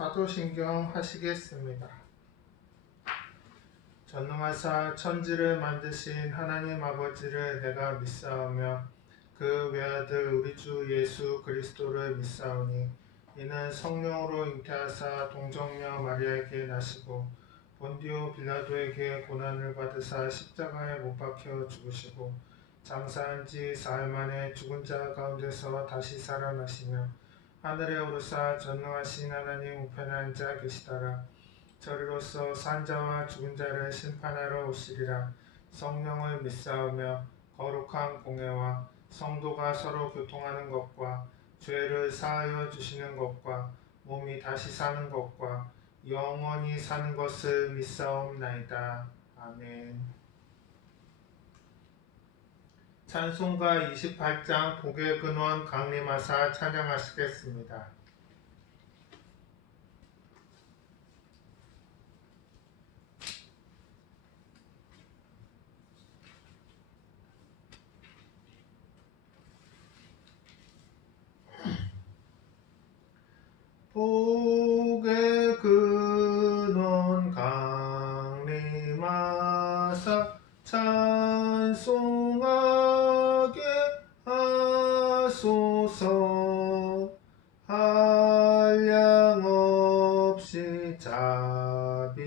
사도신경 하시겠습니다. 전능하사 천지를 만드신 하나님 아버지를 내가 믿사오며 그 외아들 우리 주 예수 그리스도를 믿사오니 이는 성령으로 잉태하사 동정녀 마리아에게 나시고 본디오 빌라도에게 고난을 받으사 십자가에 못 박혀 죽으시고 장사한 지 사흘 만에 죽은 자 가운데서 다시 살아나시며 하늘에 오르사 전능하신 하나님 우편에 앉아 계시다가 저리로서 산 자와 죽은 자를 심판하러 오시리라. 성령을 믿사오며 거룩한 공회와 성도가 서로 교통하는 것과 죄를 사하여 주시는 것과 몸이 다시 사는 것과 영원히 사는 것을 믿사옵나이다. 아멘. 찬송가 28장 복의 근원 강림하사 찬양하시겠습니다. 복의 근원 강림하사 찬송하게 하소서. 한량없이 자비하신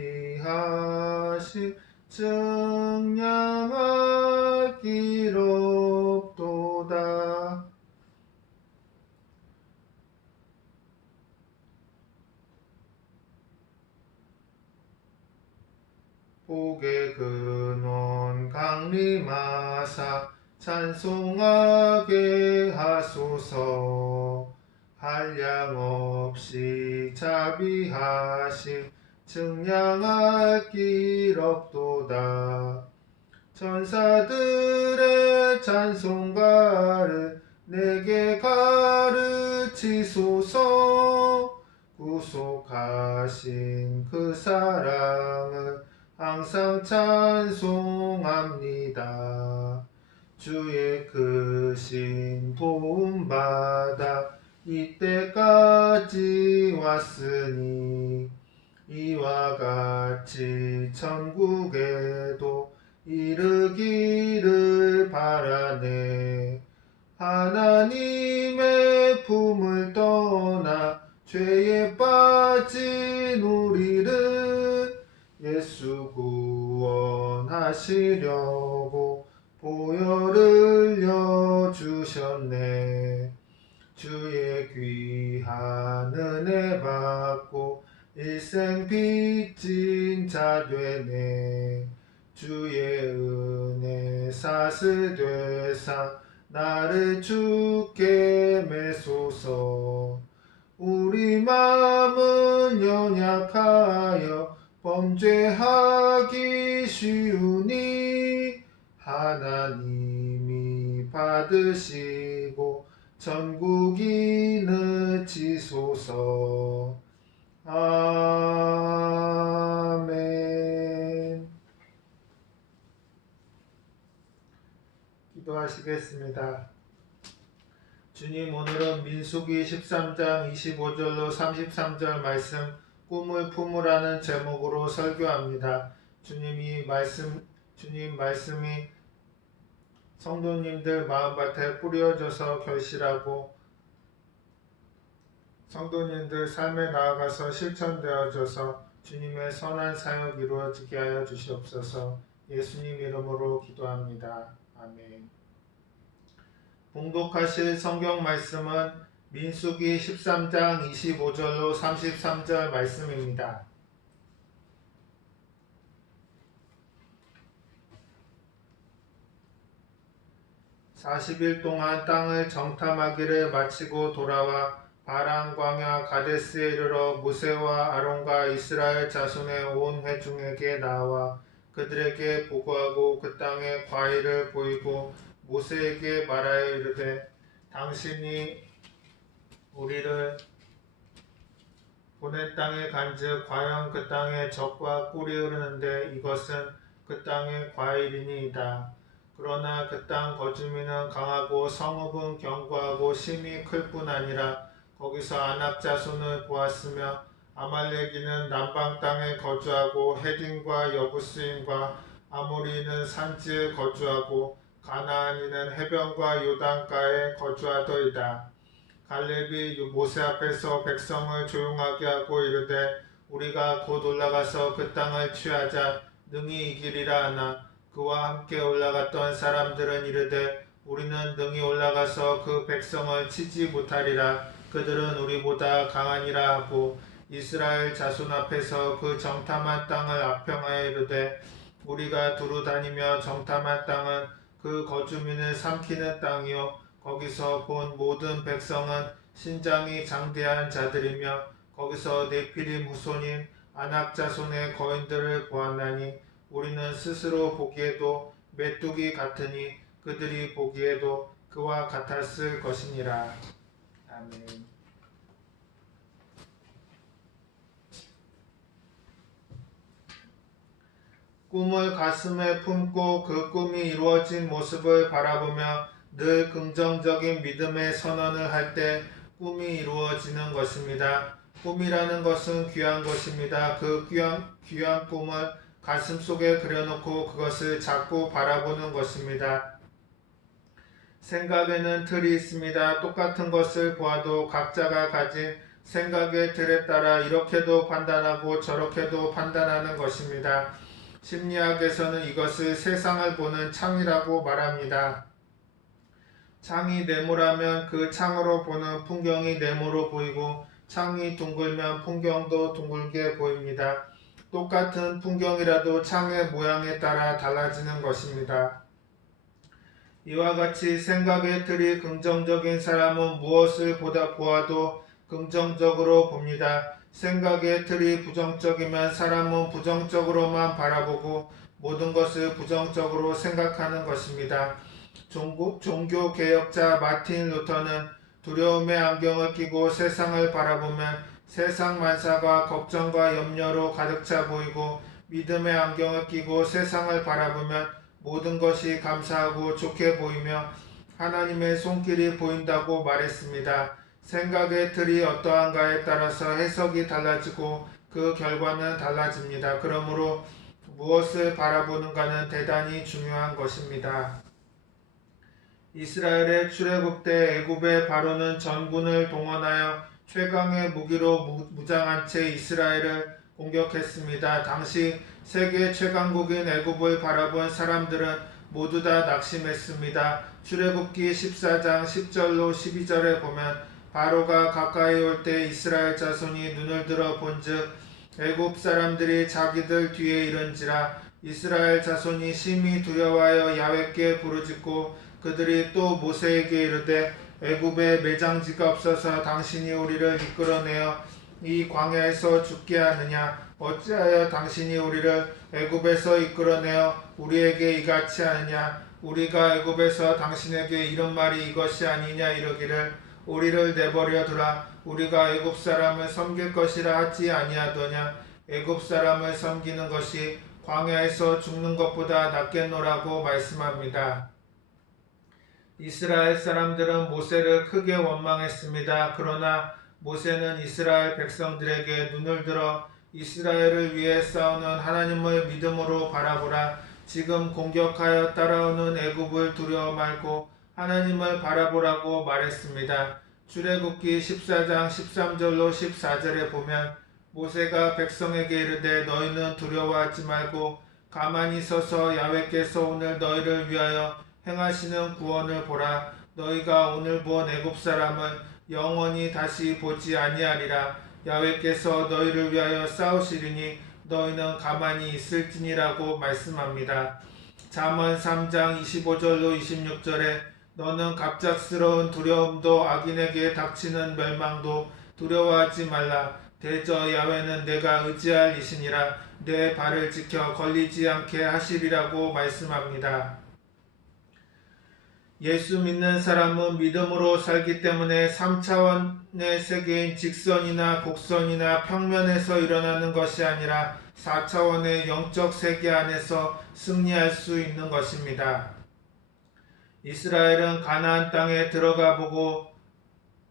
증량할 길 없도다. 복의 근원 강림하사 찬송하게 하소서. 한량없이 자비하신 증량할 길 없도다. 천사들의 찬송가를 내게 가르치소서. 구속하신 그 사랑을 항상 찬송합니다. 주의 크신 도움받아 이때까지 왔으니 이와 같이 천국에도 이르기를 바라네. 하나님의 품을 떠나 죄에 빠진 우리를 예수 구원하시려고 보혈을 흘려주셨네. 주의 귀한 은혜 받고 일생 빚진 자 되네. 주의 은혜 사슬되사 나를 주께 매소서. 우리 마음은 연약하여 범죄하기 쉬우니 하나님이 받으시고 천국이 늦치소서. 아멘. 기도하시겠습니다. 주님, 오늘은 민수기 13장 25절로 33절 말씀 꿈을 품으라는 제목으로 설교합니다. 주님 말씀이 성도님들 마음밭에 뿌려져서 결실하고 성도님들 삶에 나아가서 실천되어져서 주님의 선한 사역 이루어지게 하여 주시옵소서. 예수님 이름으로 기도합니다. 아멘. 봉독하실 성경 말씀은 민수기 13장 25절로 33절 말씀입니다. 40일 동안 땅을 정탐하기를 마치고 돌아와 바란 광야 가데스에 이르러 모세와 아론과 이스라엘 자손의 온 회중에게 나와 그들에게 보고하고 그 땅의 과일을 보이고 모세에게 말하여 이르되 당신이 우리를 보낸 땅에 간즉 과연 그 땅에 젖과 꿀이 흐르는데 이것은 그 땅의 과일이니이다. 그러나 그 땅 거주민은 강하고 성읍은 견고하고 심이 클 뿐 아니라 거기서 아낙 자손을 보았으며 아말렉인은 남방 땅에 거주하고 헤딘과 여부스인과 아모리는 산지에 거주하고 가나안인은 해변과 요단가에 거주하더이다. 갈렙이 모세 앞에서 백성을 조용하게 하고 이르되 우리가 곧 올라가서 그 땅을 취하자 능히 이기리라 하나 그와 함께 올라갔던 사람들은 이르되 우리는 능히 올라가서 그 백성을 치지 못하리라. 그들은 우리보다 강하니라 하고 이스라엘 자손 앞에서 그 정탐한 땅을 압평하여 이르되 우리가 두루 다니며 정탐한 땅은 그 거주민을 삼키는 땅이요 거기서 본 모든 백성은 신장이 장대한 자들이며 거기서 네피림 후손인 아낙 자손의 거인들을 보았나니 우리는 스스로 보기에도 메뚜기 같으니 그들이 보기에도 그와 같았을 것이니라. 아멘. 꿈을 가슴에 품고 그 꿈이 이루어진 모습을 바라보며 늘 긍정적인 믿음의 선언을 할 때 꿈이 이루어지는 것입니다. 꿈이라는 것은 귀한 것입니다. 그 귀한 꿈을 가슴 속에 그려놓고 그것을 자꾸 바라보는 것입니다. 생각에는 틀이 있습니다. 똑같은 것을 보아도 각자가 가진 생각의 틀에 따라 이렇게도 판단하고 저렇게도 판단하는 것입니다. 심리학에서는 이것을 세상을 보는 창이라고 말합니다. 창이 네모라면 그 창으로 보는 풍경이 네모로 보이고 창이 둥글면 풍경도 둥글게 보입니다. 똑같은 풍경이라도 창의 모양에 따라 달라지는 것입니다. 이와 같이 생각의 틀이 긍정적인 사람은 무엇을 보아도 긍정적으로 봅니다. 생각의 틀이 부정적이면 사람은 부정적으로만 바라보고 모든 것을 부정적으로 생각하는 것입니다. 종교개혁자 마틴 루터는 두려움의 안경을 끼고 세상을 바라보면 세상 만사가 걱정과 염려로 가득 차 보이고 믿음의 안경을 끼고 세상을 바라보면 모든 것이 감사하고 좋게 보이며 하나님의 손길이 보인다고 말했습니다. 생각의 틀이 어떠한가에 따라서 해석이 달라지고 그 결과는 달라집니다. 그러므로 무엇을 바라보는가는 대단히 중요한 것입니다. 이스라엘의 출애굽 때 애굽의 바로는 전군을 동원하여 최강의 무기로 무장한 채 이스라엘을 공격했습니다. 당시 세계 최강국인 애굽을 바라본 사람들은 모두 다 낙심했습니다. 출애굽기 14장 10절로 12절에 보면 바로가 가까이 올 때 이스라엘 자손이 눈을 들어 본즉 애굽 사람들이 자기들 뒤에 이른지라. 이스라엘 자손이 심히 두려워하여 야훼께 부르짖고 그들이 또 모세에게 이르되 애굽에 매장지가 없어서 당신이 우리를 이끌어내어 이 광야에서 죽게 하느냐. 어찌하여 당신이 우리를 애굽에서 이끌어내어 우리에게 이같이 하느냐. 우리가 애굽에서 당신에게 이런 말이 이것이 아니냐 이르기를 우리를 내버려 두라. 우리가 애굽 사람을 섬길 것이라 하지 아니하더냐. 애굽 사람을 섬기는 것이 광야에서 죽는 것보다 낫겠노라고 말씀합니다. 이스라엘 사람들은 모세를 크게 원망했습니다. 그러나 모세는 이스라엘 백성들에게 눈을 들어 이스라엘을 위해 싸우는 하나님을 믿음으로 바라보라. 지금 공격하여 따라오는 애굽을 두려워 말고 하나님을 바라보라고 말했습니다. 출애굽기 14장 13절로 14절에 보면 모세가 백성에게 이르되 너희는 두려워하지 말고 가만히 서서 야훼께서 오늘 너희를 위하여 행하시는 구원을 보라. 너희가 오늘 본 애굽 사람은 영원히 다시 보지 아니하리라. 야훼께서 너희를 위하여 싸우시리니 너희는 가만히 있을지니라고 말씀합니다. 잠언 3장 25절로 26절에 너는 갑작스러운 두려움도 악인에게 닥치는 멸망도 두려워하지 말라. 대저 야훼는 내가 의지할 이시니라. 내 발을 지켜 걸리지 않게 하시리라고 말씀합니다. 예수 믿는 사람은 믿음으로 살기 때문에 3차원의 세계인 직선이나 곡선이나 평면에서 일어나는 것이 아니라 4차원의 영적 세계 안에서 승리할 수 있는 것입니다. 이스라엘은 가나안 땅에 들어가 보고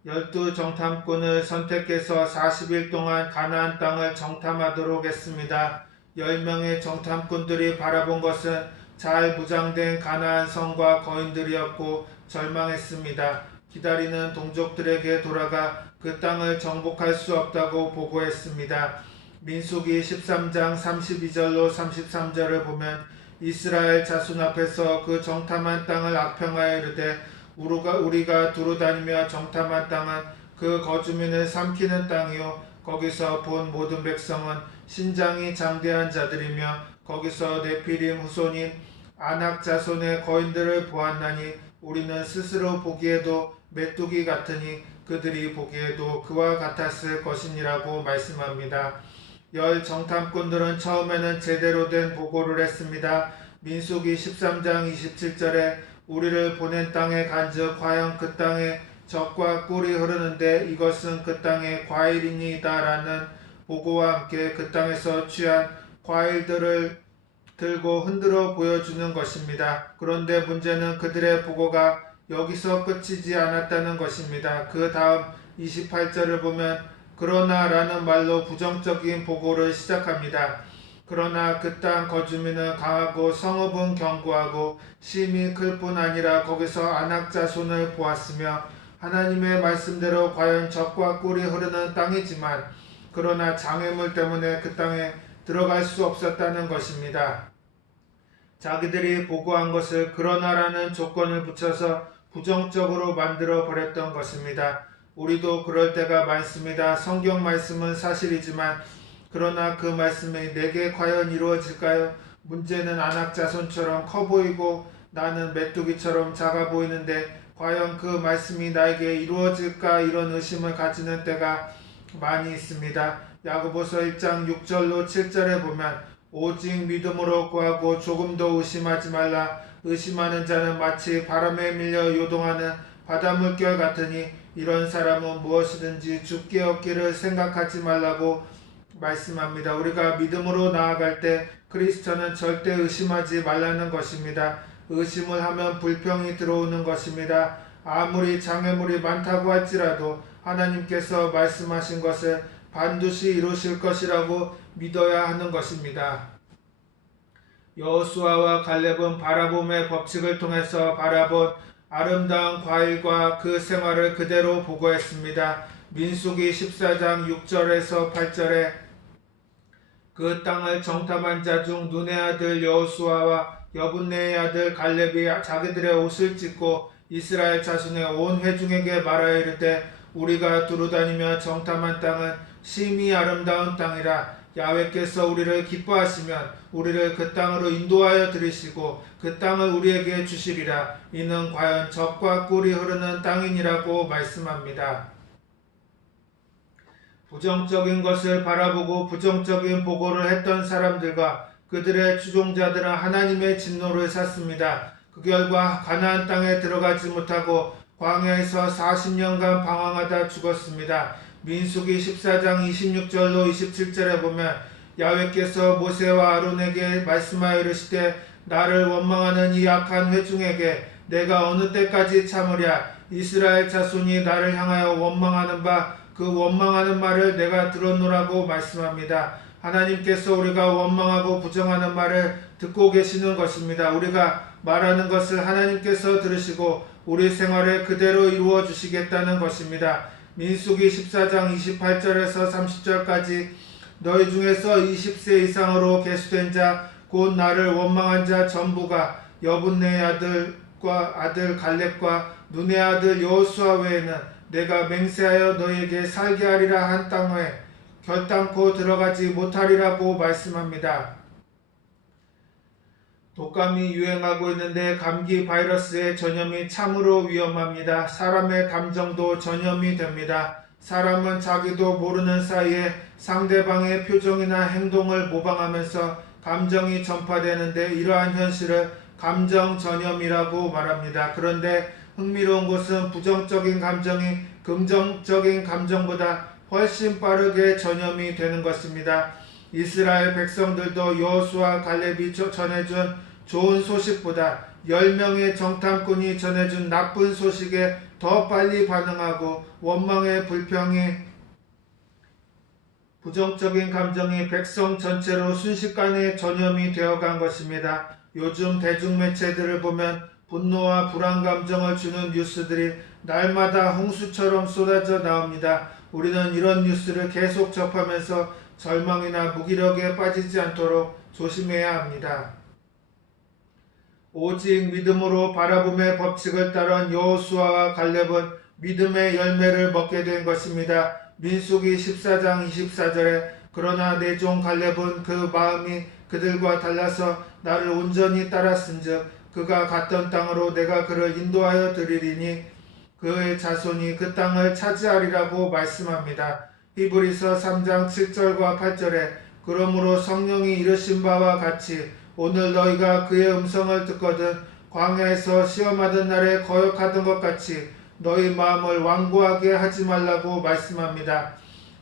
12 정탐꾼을 선택해서 40일 동안 가나안 땅을 정탐하도록 했습니다. 10명의 정탐꾼들이 바라본 것은 잘 무장된 가나안 성과 거인들이었고 절망했습니다. 기다리는 동족들에게 돌아가 그 땅을 정복할 수 없다고 보고했습니다. 민수기 13장 32절로 33절을 보면 이스라엘 자손 앞에서 그 정탐한 땅을 악평하여 이르되 우리가 두루 다니며 정탐한 땅은 그 거주민을 삼키는 땅이요 거기서 본 모든 백성은 신장이 장대한 자들이며 거기서 네피림 후손인 아낙 자손의 거인들을 보았나니 우리는 스스로 보기에도 메뚜기 같으니 그들이 보기에도 그와 같았을 것이니라고 말씀합니다. 열 정탐꾼들은 처음에는 제대로 된 보고를 했습니다. 민수기 13장 27절에 우리를 보낸 땅에 간즉 과연 그 땅에 젖과 꿀이 흐르는데 이것은 그 땅의 과일이니이다 라는 보고와 함께 그 땅에서 취한 과일들을 들고 흔들어 보여주는 것입니다. 그런데 문제는 그들의 보고가 여기서 끝이지 않았다는 것입니다. 그 다음 28절을 보면 그러나 라는 말로 부정적인 보고를 시작합니다. 그러나 그 땅 거주민은 강하고 성읍은 견고하고 심이 클 뿐 아니라 거기서 아낙 자손을 보았으며 하나님의 말씀대로 과연 젖과 꿀이 흐르는 땅이지만 그러나 장애물 때문에 그 땅에 들어갈 수 없었다는 것입니다. 자기들이 보고한 것을 그러나라는 조건을 붙여서 부정적으로 만들어 버렸던 것입니다. 우리도 그럴 때가 많습니다. 성경 말씀은 사실이지만 그러나 그 말씀이 내게 과연 이루어질까요? 문제는 아낙 자손처럼 커 보이고 나는 메뚜기처럼 작아 보이는데 과연 그 말씀이 나에게 이루어질까 이런 의심을 가지는 때가 많이 있습니다. 야고보서 1장 6절로 7절에 보면 오직 믿음으로 구하고 조금도 의심하지 말라. 의심하는 자는 마치 바람에 밀려 요동하는 바닷물결 같으니 이런 사람은 무엇이든지 죽게 얻기를 생각하지 말라고 말씀합니다. 우리가 믿음으로 나아갈 때 크리스천은 절대 의심하지 말라는 것입니다. 의심을 하면 불평이 들어오는 것입니다. 아무리 장애물이 많다고 할지라도 하나님께서 말씀하신 것을 반드시 이루실 것이라고 믿어야 하는 것입니다. 여호수아와 갈렙은 바라봄의 법칙을 통해서 바라본 아름다운 과일과 그 생활을 그대로 보고했습니다. 민수기 14장 6절에서 8절에 그 땅을 정탐한 자 중 눈의 아들 여호수아와 여분네의 아들 갈렙이 자기들의 옷을 찢고 이스라엘 자손의 온 회중에게 말하여 이르되 우리가 두루다니며 정탐한 땅은 심히 아름다운 땅이라. 야훼께서 우리를 기뻐하시면 우리를 그 땅으로 인도하여 들이시고 그 땅을 우리에게 주시리라. 이는 과연 젖과 꿀이 흐르는 땅이니라고 말씀합니다. 부정적인 것을 바라보고 부정적인 보고를 했던 사람들과 그들의 추종자들은 하나님의 진노를 샀습니다. 그 결과 가나안 땅에 들어가지 못하고 광야에서 40년간 방황하다 죽었습니다. 민수기 14장 26절로 27절에 보면 야훼께서 모세와 아론에게 말씀하여 이르시되 나를 원망하는 이 악한 회중에게 내가 어느 때까지 참으랴. 이스라엘 자손이 나를 향하여 원망하는 바 그 원망하는 말을 내가 들었노라고 말씀합니다. 하나님께서 우리가 원망하고 부정하는 말을 듣고 계시는 것입니다. 우리가 말하는 것을 하나님께서 들으시고 우리 생활에 그대로 이루어 주시겠다는 것입니다. 민수기 14장 28절에서 30절까지 너희 중에서 20세 이상으로 계수된 자 곧 나를 원망한 자 전부가 여분네의 아들과 아들 갈렙과 눈의 아들 여호수아 외에는 내가 맹세하여 너희에게 살게 하리라 한 땅에 결단코 들어가지 못하리라고 말씀합니다. 독감이 유행하고 있는데 감기 바이러스의 전염이 참으로 위험합니다. 사람의 감정도 전염이 됩니다. 사람은 자기도 모르는 사이에 상대방의 표정이나 행동을 모방하면서 감정이 전파되는데 이러한 현실을 감정 전염이라고 말합니다. 그런데 흥미로운 것은 부정적인 감정이 긍정적인 감정보다 훨씬 빠르게 전염이 되는 것입니다. 이스라엘 백성들도 여호수아 갈렙이 전해준 좋은 소식보다 10명의 정탐꾼이 전해준 나쁜 소식에 더 빨리 반응하고 원망의 불평이 부정적인 감정이 백성 전체로 순식간에 전염이 되어간 것입니다. 요즘 대중매체들을 보면 분노와 불안 감정을 주는 뉴스들이 날마다 홍수처럼 쏟아져 나옵니다. 우리는 이런 뉴스를 계속 접하면서 절망이나 무기력에 빠지지 않도록 조심해야 합니다. 오직 믿음으로 바라봄의 법칙을 따른 여호수아와 갈렙은 믿음의 열매를 먹게 된 것입니다. 민수기 14장 24절에 그러나 내 종 갈렙은 그 마음이 그들과 달라서 나를 온전히 따랐은즉 그가 갔던 땅으로 내가 그를 인도하여 드리리니 그의 자손이 그 땅을 차지하리라고 말씀합니다. 히브리서 3장 7절과 8절에 그러므로 성령이 이르신 바와 같이 오늘 너희가 그의 음성을 듣거든 광야에서 시험하던 날에 거역하던 것 같이 너희 마음을 완고하게 하지 말라고 말씀합니다.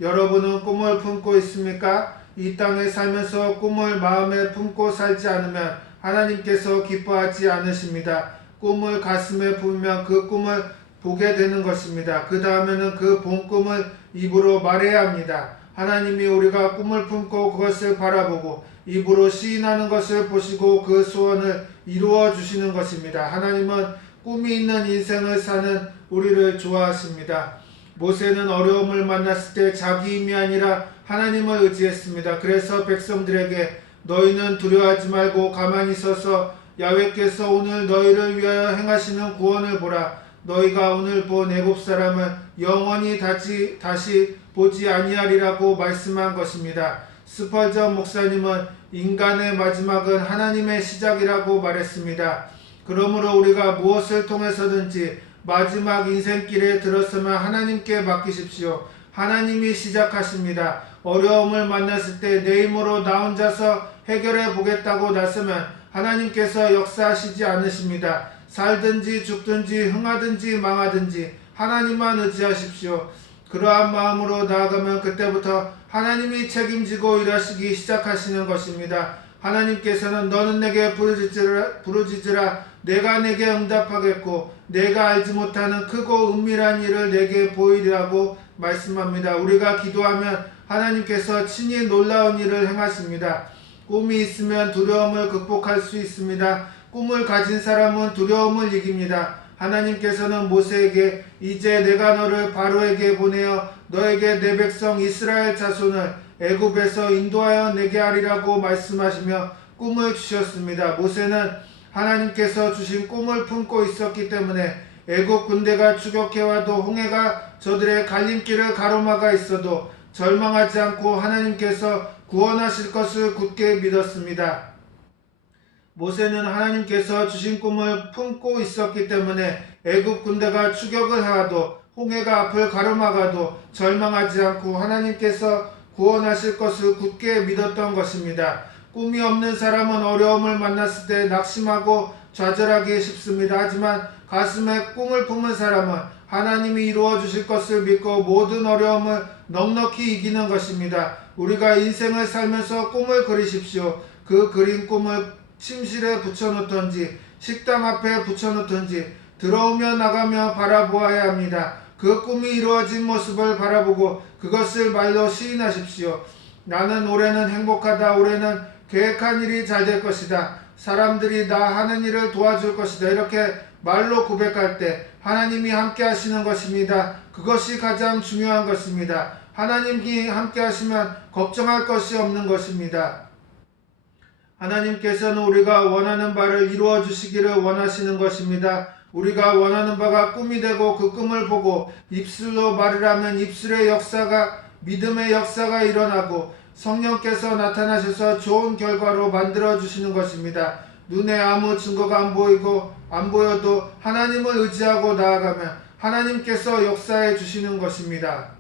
여러분은 꿈을 품고 있습니까? 이 땅에 살면서 꿈을 마음에 품고 살지 않으면 하나님께서 기뻐하지 않으십니다. 꿈을 가슴에 품으면 그 꿈을 보게 되는 것입니다. 그 다음에는 그 본 꿈을 입으로 말해야 합니다. 하나님이 우리가 꿈을 품고 그것을 바라보고 입으로 시인하는 것을 보시고 그 소원을 이루어 주시는 것입니다. 하나님은 꿈이 있는 인생을 사는 우리를 좋아하십니다. 모세는 어려움을 만났을 때 자기 힘이 아니라 하나님을 의지했습니다. 그래서 백성들에게 너희는 두려워하지 말고 가만히 서서 야훼께서 오늘 너희를 위하여 행하시는 구원을 보라. 너희가 오늘 본 애굽 사람을 영원히 다시 보지 아니하리라고 말씀한 것입니다. 스펄전 목사님은 인간의 마지막은 하나님의 시작이라고 말했습니다. 그러므로 우리가 무엇을 통해서든지 마지막 인생길에 들었으면 하나님께 맡기십시오. 하나님이 시작하십니다. 어려움을 만났을 때 내 힘으로 나 혼자서 해결해 보겠다고 나서면 하나님께서 역사하시지 않으십니다. 살든지 죽든지 흥하든지 망하든지 하나님만 의지하십시오. 그러한 마음으로 나아가면 그때부터 하나님이 책임지고 일하시기 시작하시는 것입니다. 하나님께서는 너는 내게 부르짖으라 내가 내게 응답하겠고 내가 알지 못하는 크고 은밀한 일을 내게 보이리라고 말씀합니다. 우리가 기도하면 하나님께서 친히 놀라운 일을 행하십니다. 꿈이 있으면 두려움을 극복할 수 있습니다. 꿈을 가진 사람은 두려움을 이깁니다. 하나님께서는 모세에게 이제 내가 너를 바로에게 보내어 너에게 내 백성 이스라엘 자손을 애굽에서 인도하여 내게 하리라고 말씀하시며 꿈을 주셨습니다. 모세는 하나님께서 주신 꿈을 품고 있었기 때문에 애굽 군대가 추격해와도 홍해가 저들의 갈림길을 가로막아 있어도 절망하지 않고 하나님께서 구원하실 것을 굳게 믿었습니다. 모세는 하나님께서 주신 꿈을 품고 있었기 때문에 애굽 군대가 추격을 해와도 홍해가 앞을 가로막아도 절망하지 않고 하나님께서 구원하실 것을 굳게 믿었던 것입니다. 꿈이 없는 사람은 어려움을 만났을 때 낙심하고 좌절하기 쉽습니다. 하지만 가슴에 꿈을 품은 사람은 하나님이 이루어 주실 것을 믿고 모든 어려움을 넉넉히 이기는 것입니다. 우리가 인생을 살면서 꿈을 그리십시오. 그 그린 꿈을 침실에 붙여놓던지 식당 앞에 붙여놓던지 들어오며 나가며 바라보아야 합니다. 그 꿈이 이루어진 모습을 바라보고 그것을 말로 시인하십시오. 나는 올해는 행복하다. 올해는 계획한 일이 잘 될 것이다. 사람들이 나 하는 일을 도와줄 것이다. 이렇게 말로 고백할 때 하나님이 함께 하시는 것입니다. 그것이 가장 중요한 것입니다. 하나님이 함께 하시면 걱정할 것이 없는 것입니다. 하나님께서는 우리가 원하는 바를 이루어 주시기를 원하시는 것입니다. 우리가 원하는 바가 꿈이 되고 그 꿈을 보고 입술로 말을 하면 입술의 역사가 믿음의 역사가 일어나고 성령께서 나타나셔서 좋은 결과로 만들어 주시는 것입니다. 눈에 아무 증거가 안 보여도 하나님을 의지하고 나아가면 하나님께서 역사해 주시는 것입니다.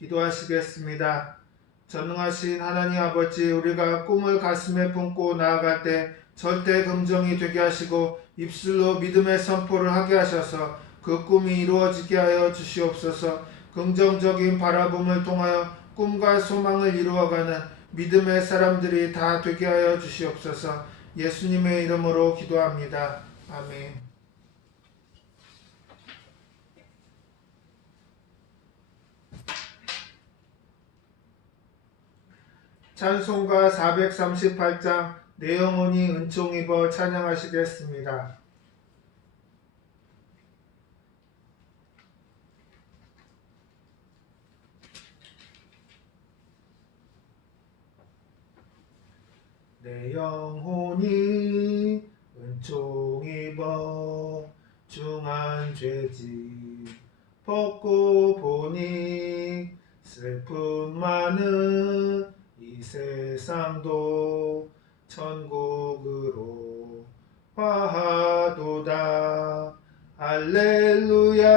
기도하시겠습니다. 전능하신 하나님 아버지, 우리가 꿈을 가슴에 품고 나아갈 때 절대 긍정이 되게 하시고 입술로 믿음의 선포를 하게 하셔서 그 꿈이 이루어지게 하여 주시옵소서. 긍정적인 바라봄을 통하여 꿈과 소망을 이루어가는 믿음의 사람들이 다 되게 하여 주시옵소서. 예수님의 이름으로 기도합니다. 아멘. 찬송가 438장 내 영혼이 은총 입어 찬양하시겠습니다. 내 영혼이 은총 입어 중한 죄짐 벗고 보니 슬픔 많은 이 세상도 천국으로 화하도다. 할렐루야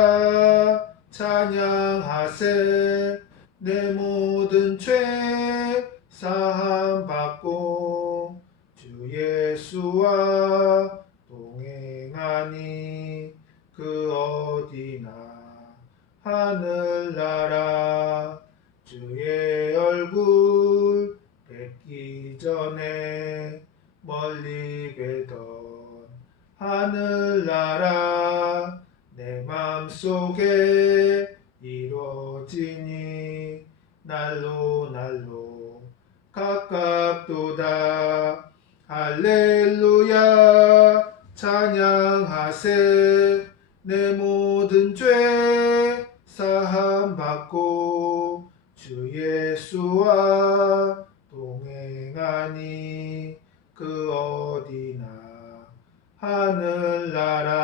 찬양하세. 내 모든 죄 사함 받고 주 예수와 동행하니 그 어디나 하늘나라. 주의 얼굴 뵙기 전에 멀리 뵈던 하늘나라. 내 맘속에 이루어지니 날로 날로 가깝도다. 할렐루야 찬양하세. 내 모든 죄 사함 받고 주 예수와 동행하니 그 어디나 하늘나라.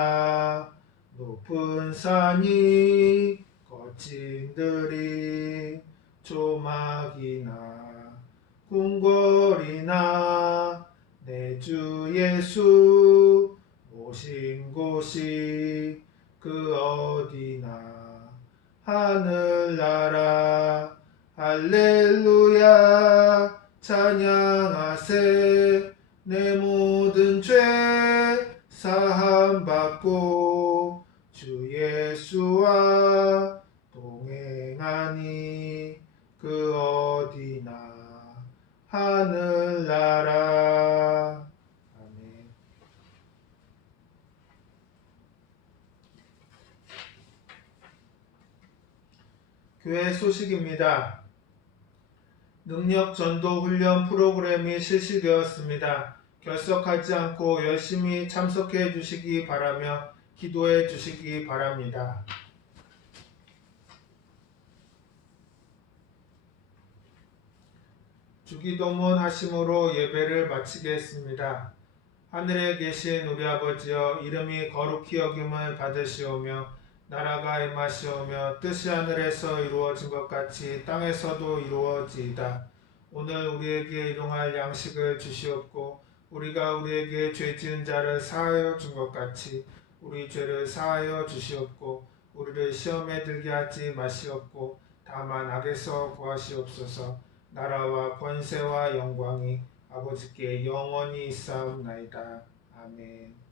높은 산이 거친 들이 조막이나 궁궐이나 내 주 예수 오신 곳이 그 어디나 하늘나라. 할렐루야 찬양하세. 내 모든 죄 사함 받고 주 예수와 동행하니 그 어디나 하늘나라. 아멘. 교회 소식입니다. 능력 전도 훈련 프로그램이 실시되었습니다. 결석하지 않고 열심히 참석해 주시기 바라며 기도해 주시기 바랍니다. 주기도문 하심으로 예배를 마치겠습니다. 하늘에 계신 우리 아버지여, 이름이 거룩히 여김을 받으시오며 나라가 임하시오며 뜻이 하늘에서 이루어진 것 같이 땅에서도 이루어지이다. 오늘 우리에게 일용할 양식을 주시옵고 우리가 우리에게 죄 지은 자를 사하여 준 것 같이 우리 죄를 사하여 주시옵고 우리를 시험에 들게 하지 마시옵고 다만 악에서 구하시옵소서. 나라와 권세와 영광이 아버지께 영원히 있사옵나이다. 아멘.